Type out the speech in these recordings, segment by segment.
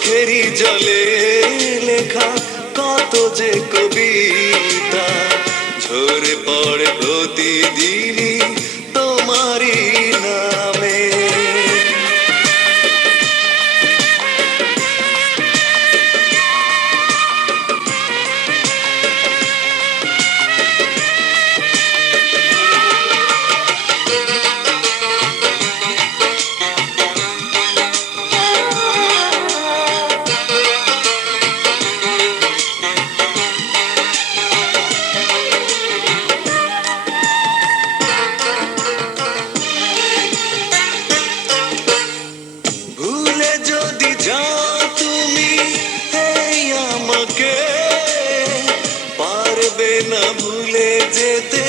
চোখেরই জলে লেখা কত যে কবিতা। ঝরে পড়ে প্রতিদিনই পারবে না ভুলে যেতে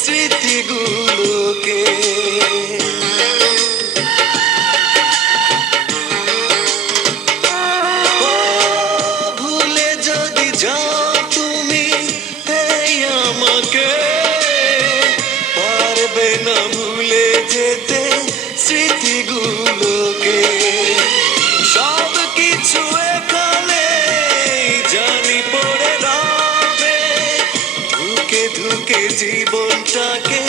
স্মৃতিগুলোকে। ভুলে তুমি না ভুলে যেতে জীবনটাকে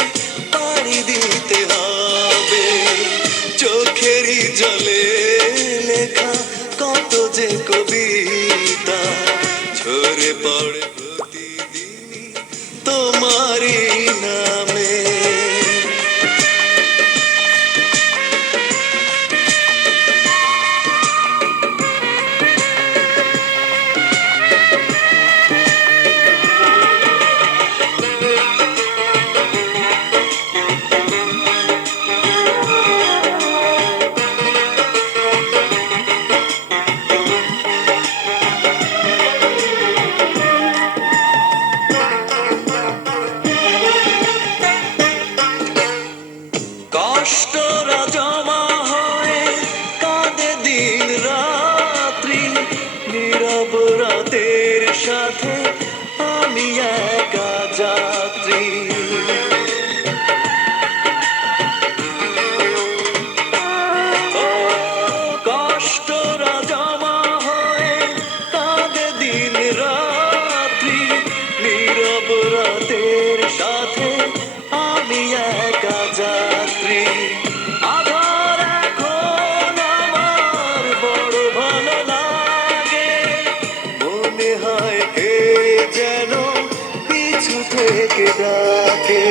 থেকে ডাকে,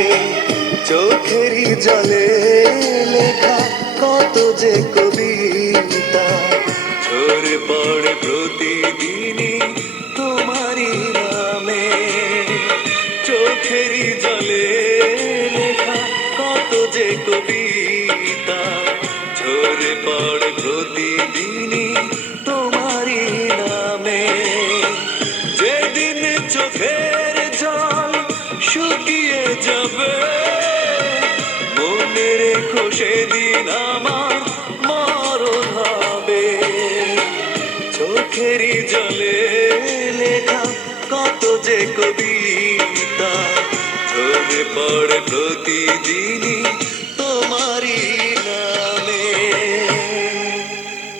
চোখেরই জলে লেখা কত যে কবিতা। ঝরে পড়ে প্রতিদিনই তোমারই নামে, চোখেরই জলে লেখা কত যে কবিতা। ঝরে পড়ে তোমারই নামে, যেদিন চোখের কবিতা ঝরে পড়ে প্রতিদিনই